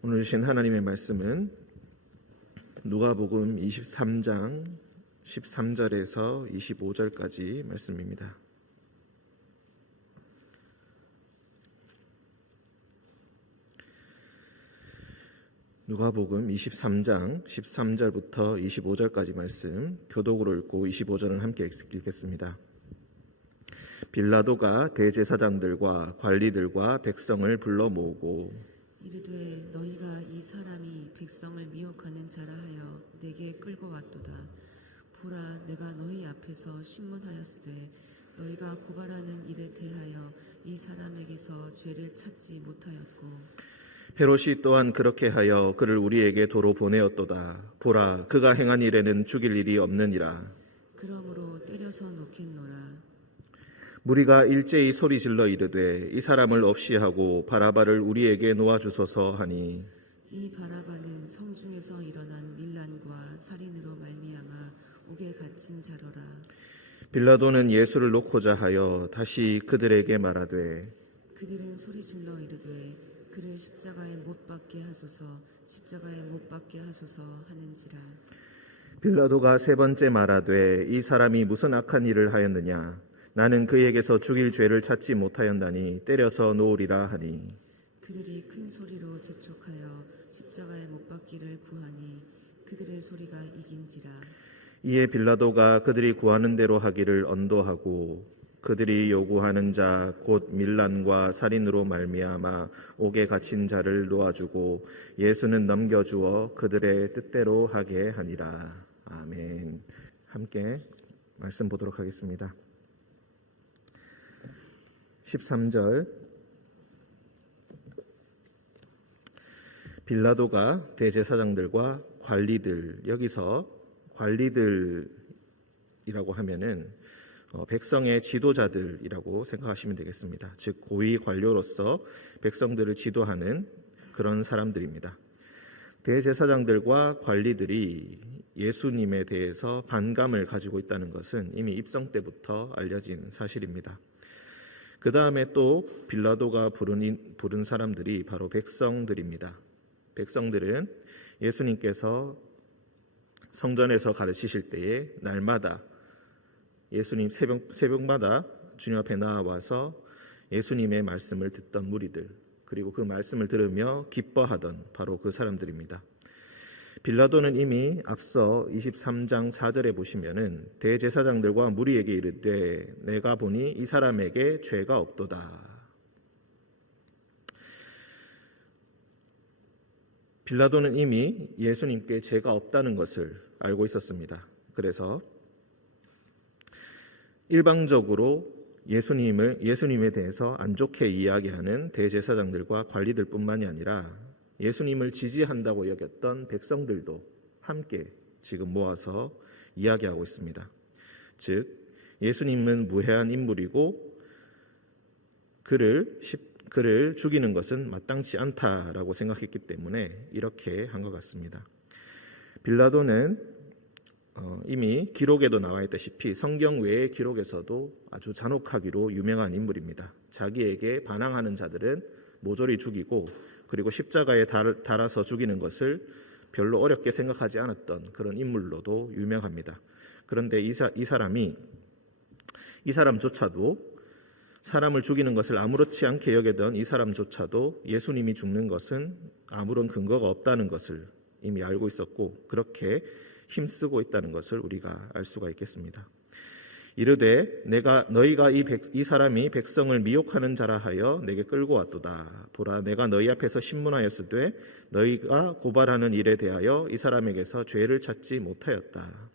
오늘 주신 하나님의 말씀은 누가복음 23장 13절에서 25절까지 말씀입니다. 누가복음 23장 13절부터 25절까지 말씀 교독으로 읽고 25절은 함께 읽겠습니다. 빌라도가 대제사장들과 관리들과 백성을 불러 모으고 이르되 너희가 이 사람이 백성을 미혹하는 자라 하여 내게 끌고 왔도다. 보라, 내가 너희 앞에서 신문하였으되 너희가 고발하는 일에 대하여 이 사람에게서 죄를 찾지 못하였고 헤롯이 또한 그렇게 하여 그를 우리에게 도로 보내었도다. 보라, 그가 행한 일에는 죽일 일이 없느니라. 그러므로 때려서 놓겠노라. 무리가 일제히 소리질러 이르되 이 사람을 없이 하고 바라바를 우리에게 놓아주소서 하니 이 바라바는 성중에서 일어난 밀란과 살인으로 말미암아 옥에 갇힌 자로라. 빌라도는 예수를 놓고자 하여 다시 그들에게 말하되 그들은 소리질러 이르되 그를 십자가에 못 박게 하소서, 십자가에 못 박게 하소서 하는지라. 빌라도가 세 번째 말하되 이 사람이 무슨 악한 일을 하였느냐? 나는 그에게서 죽일 죄를 찾지 못하였나니 때려서 놓으리라 하니 그들이 큰 소리로 재촉하여 십자가에 못 박기를 구하니 그들의 소리가 이긴지라. 이에 빌라도가 그들이 구하는 대로 하기를 언도하고 그들이 요구하는 자 곧 밀란과 살인으로 말미암아 옥에 갇힌 자를 놓아주고 예수는 넘겨주어 그들의 뜻대로 하게 하니라. 아멘. 함께 말씀 보도록 하겠습니다. 13절 빌라도가 대제사장들과 관리들, 여기서 관리들이라고 하면은 백성의 지도자들이라고 생각하시면 되겠습니다. 즉 고위 관료로서 백성들을 지도하는 그런 사람들입니다. 대제사장들과 관리들이 예수님에 대해서 반감을 가지고 있다는 것은 이미 입성 때부터 알려진 사실입니다. 그 다음에 또 빌라도가 부른 사람들이 바로 백성들입니다. 백성들은 예수님께서 성전에서 가르치실 때에 날마다 예수님 새벽마다 주님 앞에 나와서 예수님의 말씀을 듣던 무리들, 그리고 그 말씀을 들으며 기뻐하던 바로 그 사람들입니다. 빌라도는 이미 앞서 23장 4절에 보시면은 대제사장들과 무리에게 이르되 내가 보니 이 사람에게 죄가 없도다. 빌라도는 이미 예수님께 죄가 없다는 것을 알고 있었습니다. 그래서 일방적으로 예수님에 대해서 안 좋게 이야기하는 대제사장들과 관리들뿐만이 아니라 예수님을 지지한다고 여겼던 백성들도 함께 지금 모아서 이야기하고 있습니다. 즉 예수님은 무해한 인물이고 그를 죽이는 것은 마땅치 않다라고 생각했기 때문에 이렇게 한 것 같습니다. 빌라도는 이미 기록에도 나와 있다시피 성경 외의 기록에서도 아주 잔혹하기로 유명한 인물입니다. 자기에게 반항하는 자들은 모조리 죽이고 그리고 십자가에 달아서 죽이는 것을 별로 어렵게 생각하지 않았던 그런 인물로도 유명합니다. 그런데 이 사람조차도 사람을 죽이는 것을 아무렇지 않게 여기던 이 사람조차도 예수님이 죽는 것은 아무런 근거가 없다는 것을 이미 알고 있었고 그렇게 힘쓰고 있다는 것을 우리가 알 수가 있겠습니다. 이르되 너희가 이 사람이 백성을 미혹하는 자라 하여 내게 끌고 왔도다. 보라, 내가 너희 앞에서 신문하였으되 너희가 고발하는 일에 대하여 이 사람에게서 죄를 찾지 못하였다.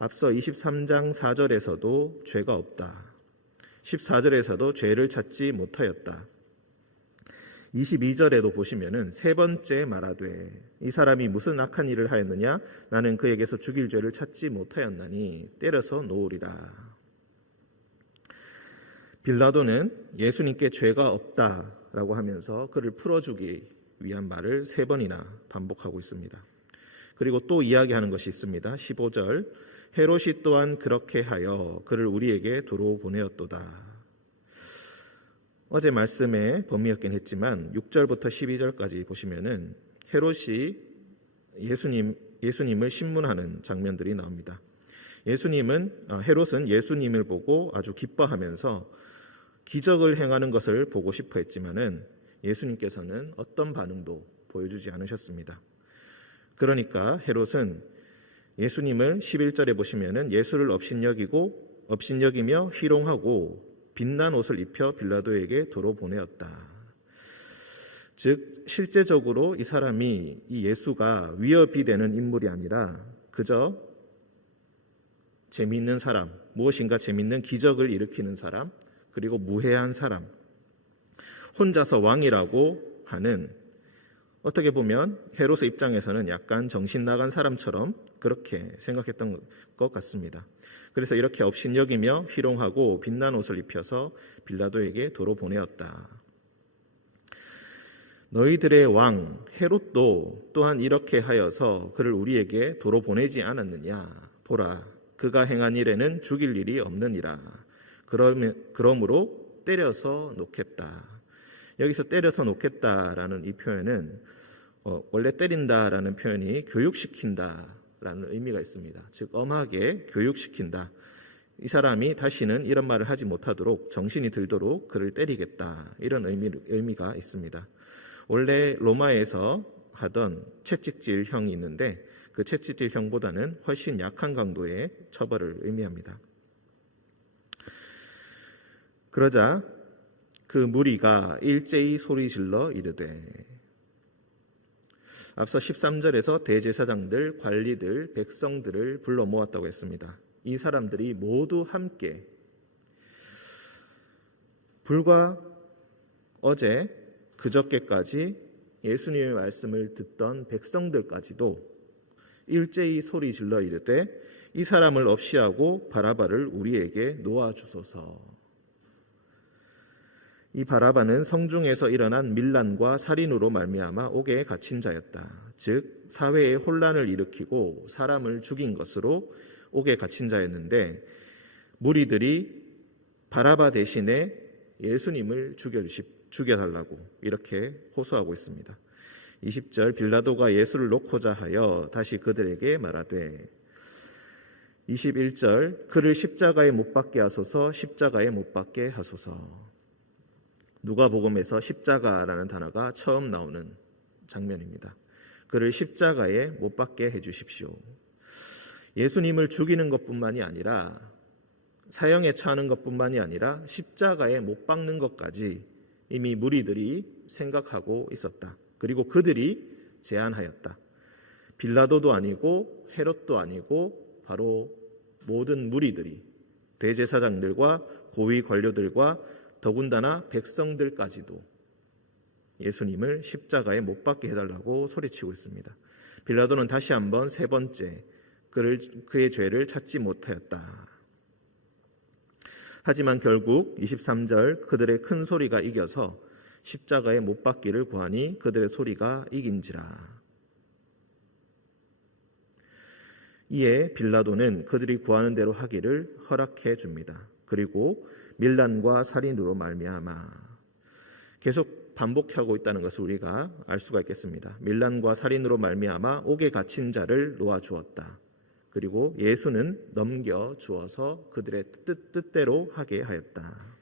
앞서 23장 4절에서도 죄가 없다. 14절에서도 죄를 찾지 못하였다. 22절에도 보시면은 세 번째 말하되 이 사람이 무슨 악한 일을 하였느냐? 나는 그에게서 죽일 죄를 찾지 못하였나니 때려서 놓으리라. 빌라도는 예수님께 죄가 없다라고 하면서 그를 풀어주기 위한 말을 세 번이나 반복하고 있습니다. 그리고 또 이야기하는 것이 있습니다. 15절 헤롯이 또한 그렇게 하여 그를 우리에게 도로 보내었도다. 어제 말씀의 범위였긴 했지만 6절부터 12절까지 보시면은 헤롯이 예수님을 신문하는 장면들이 나옵니다. 헤롯은 예수님을 보고 아주 기뻐하면서 기적을 행하는 것을 보고 싶어 했지만은 예수님께서는 어떤 반응도 보여주지 않으셨습니다. 그러니까 헤롯은 예수님을 11절에 보시면은 예수를 업신여기며 희롱하고 빛난 옷을 입혀 빌라도에게 도로 보내었다. 즉 실제적으로 이 사람이 이 예수가 위협이 되는 인물이 아니라 그저 재미있는 사람, 무엇인가 재미있는 기적을 일으키는 사람, 그리고 무해한 사람, 혼자서 왕이라고 하는, 어떻게 보면 헤롯의 입장에서는 약간 정신 나간 사람처럼 그렇게 생각했던 것 같습니다. 그래서 이렇게 업신여기며 희롱하고 빛난 옷을 입혀서 빌라도에게 도로 보내었다. 너희들의 왕 헤롯도 또한 이렇게 하여서 그를 우리에게 도로 보내지 않았느냐. 보라, 그가 행한 일에는 죽일 일이 없느니라. 그러므로 때려서 놓겠다. 여기서 때려서 놓겠다라는 이 표현은 원래 때린다라는 표현이 교육시킨다라는 의미가 있습니다. 즉 엄하게 교육시킨다. 이 사람이 다시는 이런 말을 하지 못하도록 정신이 들도록 그를 때리겠다. 이런 의미가 있습니다. 원래 로마에서 하던 채찍질형이 있는데 그 채찍질형보다는 훨씬 약한 강도의 처벌을 의미합니다. 그러자 그 무리가 일제히 소리질러 이르되, 앞서 13절에서 대제사장들, 관리들, 백성들을 불러 모았다고 했습니다. 이 사람들이 모두 함께 불과 어제 그저께까지 예수님의 말씀을 듣던 백성들까지도 일제히 소리질러 이르되 이 사람을 없이하고 바라바를 우리에게 놓아주소서. 이 바라바는 성중에서 일어난 밀란과 살인으로 말미암아 옥에 갇힌 자였다. 즉 사회에 혼란을 일으키고 사람을 죽인 것으로 옥에 갇힌 자였는데 무리들이 바라바 대신에 예수님을 죽여달라고 이렇게 호소하고 있습니다. 20절 빌라도가 예수를 놓고자 하여 다시 그들에게 말하되, 21절 그를 십자가에 못 박게 하소서, 십자가에 못 박게 하소서. 누가복음에서 십자가라는 단어가 처음 나오는 장면입니다. 그를 십자가에 못 박게 해주십시오. 예수님을 죽이는 것뿐만이 아니라 사형에 처하는 것뿐만이 아니라 십자가에 못 박는 것까지 이미 무리들이 생각하고 있었다. 그리고 그들이 제안하였다. 빌라도도 아니고 헤롯도 아니고 바로 모든 무리들이, 대제사장들과 고위 관료들과 더군다나 백성들까지도 예수님을 십자가에 못 박게 해달라고 소리치고 있습니다. 빌라도는 다시 한번 세 번째 그의 죄를 찾지 못하였다. 하지만 결국 23절 그들의 큰 소리가 이겨서 십자가에 못 박기를 구하니 그들의 소리가 이긴지라. 이에 빌라도는 그들이 구하는 대로 하기를 허락해 줍니다. 그리고 밀란과 살인으로 말미암아, 계속 반복하고 있다는 것을 우리가 알 수가 있겠습니다. 밀란과 살인으로 말미암아 옥에 갇힌 자를 놓아주었다. 그리고 예수는 넘겨주어서 그들의 뜻대로 하게 하였다.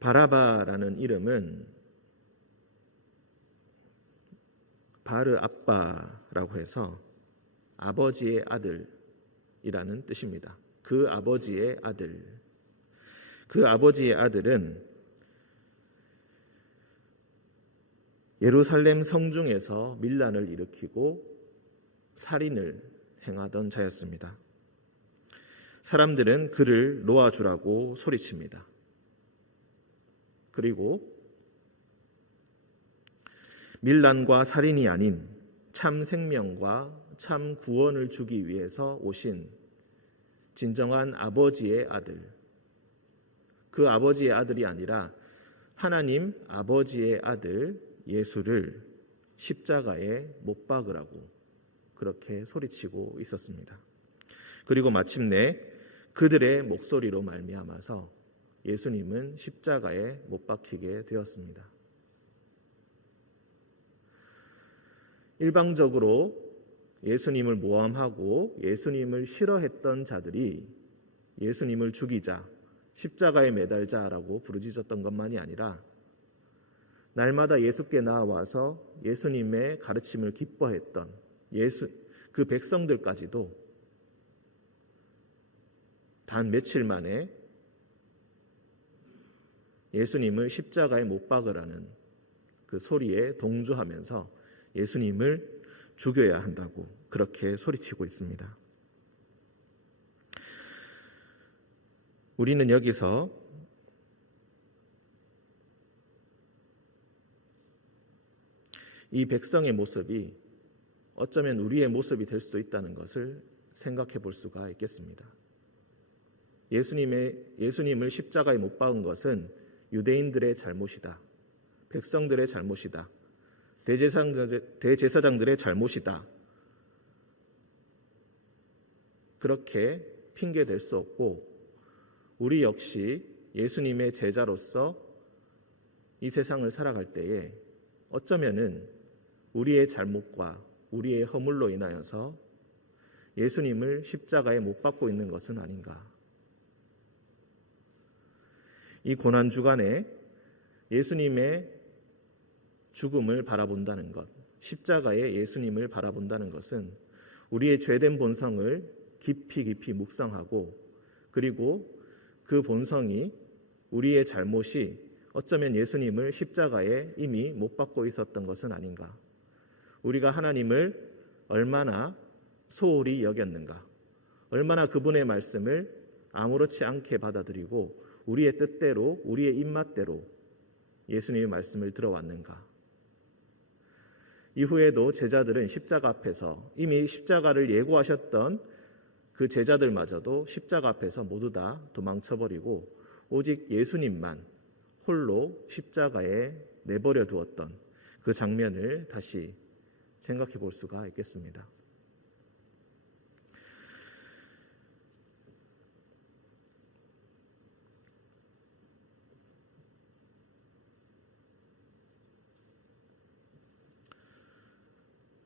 바라바라는 이름은 바르 아빠라고 해서 아버지의 아들이라는 뜻입니다. 그 아버지의 아들. 그 아버지의 아들은 예루살렘 성중에서 밀란을 일으키고 살인을 행하던 자였습니다. 사람들은 그를 놓아주라고 소리칩니다. 그리고 밀란과 살인이 아닌 참 생명과 참 구원을 주기 위해서 오신 진정한 아버지의 아들, 그 아버지의 아들이 아니라 하나님 아버지의 아들 예수를 십자가에 못 박으라고 그렇게 소리치고 있었습니다. 그리고 마침내 그들의 목소리로 말미암아서 예수님은 십자가에 못 박히게 되었습니다. 일방적으로 예수님을 모함하고 예수님을 싫어했던 자들이 예수님을 죽이자, 십자가에 매달자라고 부르짖었던 것만이 아니라 날마다 예수께 나와서 예수님의 가르침을 기뻐했던 그 백성들까지도 단 며칠 만에 예수님을 십자가에 못 박으라는 그 소리에 동조하면서 예수님을 죽여야 한다고 그렇게 소리치고 있습니다. 우리는 여기서 이 백성의 모습이 어쩌면 우리의 모습이 될 수도 있다는 것을 생각해 볼 수가 있겠습니다. 예수님을 십자가에 못 박은 것은 유대인들의 잘못이다. 백성들의 잘못이다. 대제사장들의 잘못이다. 그렇게 핑계댈 수 없고 우리 역시 예수님의 제자로서 이 세상을 살아갈 때에 어쩌면은 우리의 잘못과 우리의 허물로 인하여서 예수님을 십자가에 못 박고 있는 것은 아닌가. 이 고난 주간에 예수님의 죽음을 바라본다는 것, 십자가에 예수님을 바라본다는 것은 우리의 죄된 본성을 깊이 묵상하고 그리고 그 본성이 우리의 잘못이 어쩌면 예수님을 십자가에 이미 못 박고 있었던 것은 아닌가. 우리가 하나님을 얼마나 소홀히 여겼는가. 얼마나 그분의 말씀을 아무렇지 않게 받아들이고 우리의 뜻대로 우리의 입맛대로 예수님의 말씀을 들어왔는가. 이후에도 제자들은 십자가 앞에서 이미 십자가를 예고하셨던 그 제자들마저도 십자가 앞에서 모두 다 도망쳐버리고 오직 예수님만 홀로 십자가에 내버려 두었던 그 장면을 다시 생각해 볼 수가 있겠습니다.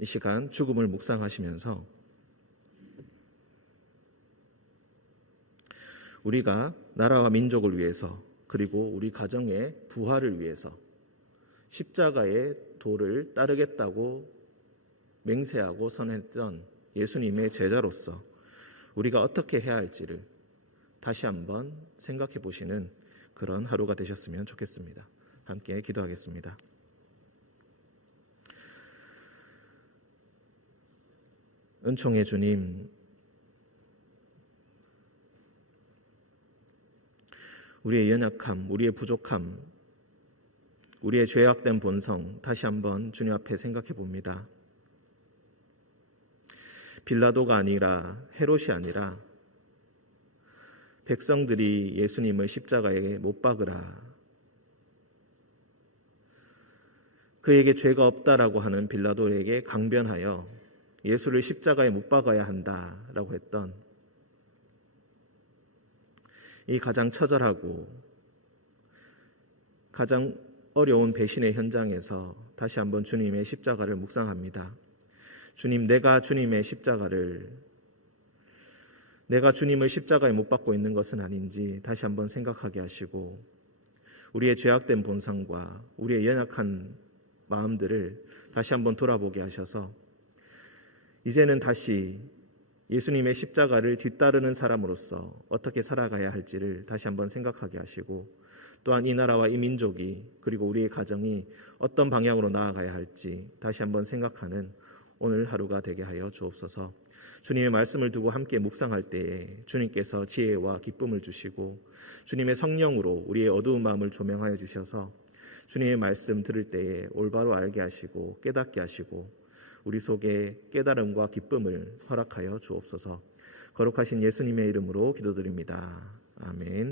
이 시간 죽음을 묵상하시면서 우리가 나라와 민족을 위해서 그리고 우리 가정의 부활을 위해서 십자가의 도를 따르겠다고 맹세하고 선했던 예수님의 제자로서 우리가 어떻게 해야 할지를 다시 한번 생각해 보시는 그런 하루가 되셨으면 좋겠습니다. 함께 기도하겠습니다. 은총의 주님, 우리의 연약함, 우리의 부족함, 우리의 죄악된 본성 다시 한번 주님 앞에 생각해 봅니다. 빌라도가 아니라 헤롯이 아니라 백성들이 예수님을 십자가에 못 박으라. 그에게 죄가 없다라고 하는 빌라도에게 강변하여 예수를 십자가에 못 박아야 한다라고 했던 이 가장 처절하고 가장 어려운 배신의 현장에서 다시 한번 주님의 십자가를 묵상합니다. 주님, 내가 주님을 십자가에 못 박고 있는 것은 아닌지 다시 한번 생각하게 하시고 우리의 죄악된 본성과 우리의 연약한 마음들을 다시 한번 돌아보게 하셔서 이제는 다시 예수님의 십자가를 뒤따르는 사람으로서 어떻게 살아가야 할지를 다시 한번 생각하게 하시고 또한 이 나라와 이 민족이 그리고 우리의 가정이 어떤 방향으로 나아가야 할지 다시 한번 생각하는 오늘 하루가 되게 하여 주옵소서. 주님의 말씀을 두고 함께 묵상할 때에 주님께서 지혜와 기쁨을 주시고 주님의 성령으로 우리의 어두운 마음을 조명하여 주셔서 주님의 말씀 들을 때에 올바로 알게 하시고 깨닫게 하시고 우리 속에 깨달음과 기쁨을 허락하여 주옵소서. 거룩하신 예수님의 이름으로 기도드립니다. 아멘.